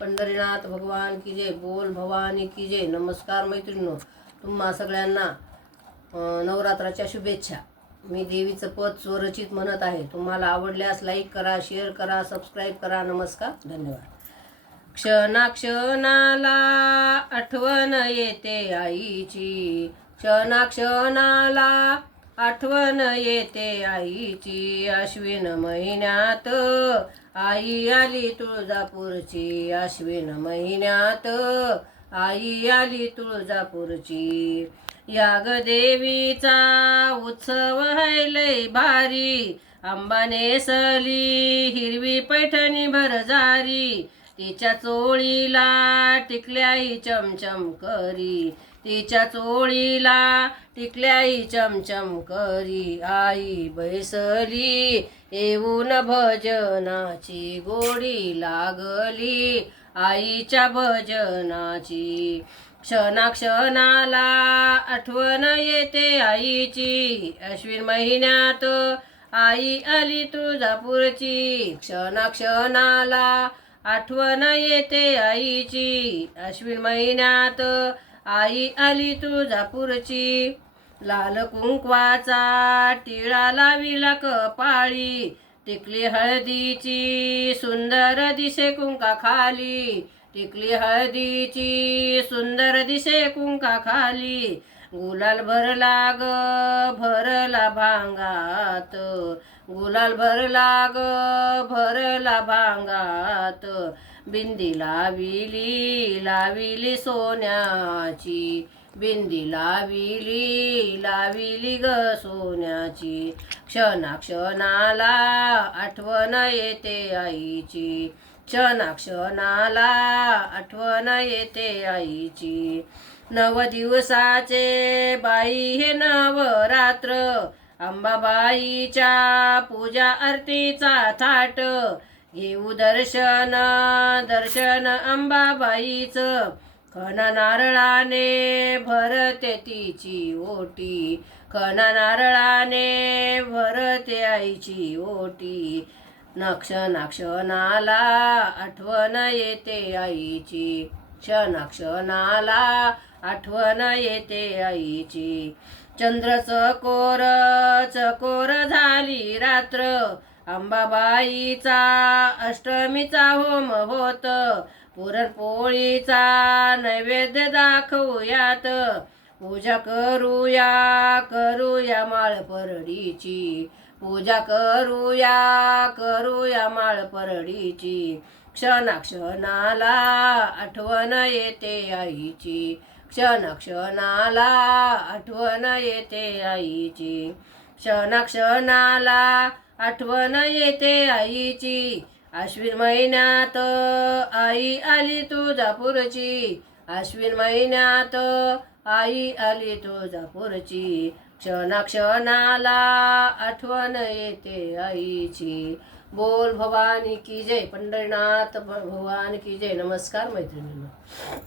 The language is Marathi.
पंढरीनाथ भगवान की जय. बोल भवानी की जय. नमस्कार मैत्रिणीनो. तुम्हा सगळ्यांना नवरात्राच्या शुभेच्छा. मी देवीचं पद स्वरचित म्हणत आहे. तुम्हाला आवडल्यास लाईक करा शेअर करा सबस्क्राईब करा. नमस्कार. धन्यवाद. क्षणाक्षणाला आठवण येते आईची. क्षणाक्षणाला आठवण येते आईची अश्विन महिन्यात. आई आली तुळजापूरची अश्विन महिन्यात. आई आली तुळजापूरची. याग देवीचा उत्सव है लय भारी. अंबाने सली हिरवी पैठणी भरजारी. तिच्या चोळीला टिकल्याई चमचम करी. तिच्या चोळीला टिकल्याई चमचम करी. आई बैसली येऊन भजनाची गोडी लागली. आईच्या भजनाची क्षणाक्षणाला आठवण येते आईची. अश्विन महिन्यात आई आली तुळजापूरची. क्षणाक्षणाला आठवण येते आईची. अश्विन महिन्यात आई आली तुळजापूरची. लाल कुंकवाचा टिळा लाविला कपाळी. टिकली हळदीची सुंदर दिसे कुंका खाली टिकली हळदीची सुंदर दिसे कुंका खाली गुलाल भरला ग भरला भांगात. गुलाल भरला ग भरला भांगात. बिंदी लाविली लाविली सोन्याची. बिंदी लाविली लाविली ग सोन्याची. क्षणाक्षणाला आठवण येते आईची. क्षणाक्षणाला आठवण येते आईची. नव दिवसाचे बाई हे नवरात्र. अंबाबाईच्या पूजा आरतीचा थाट. घेऊ दर्शन दर्शन अंबाबाईचं. खना नारळाने भरते तिची ओटी. खना नारळाने भरते आईची ओटी. नक्ष नाक्षणाला आठवण येते आईची. क्षणाक्षणाला आठवण येते आईची. चंद्र चकोर चकोर झाली रात्र. अंबाबाईचा अष्टमीचा होम होत. पुरणपोळीचा नैवेद्य दाखवूयात. पूजा करूया करूया माळ परडीची. पूजा करूया करूया माळ परडीची. क्षणाक्षणाला आठवण येते आईची. क्षणाक्षणाला आठवण येते आईची. क्षणाक्षणाला आठवण येते आईची. आश्विन महिन्यात आई आली तुळजापूरची. अश्विन महिन्यात आई आली तुळजापूरची. क्षणाक्षणाला आठवण येते आईची. बोल भवानी की जय पंढरीनाथ भगवान की जय. नमस्कार मैत्रिणींना.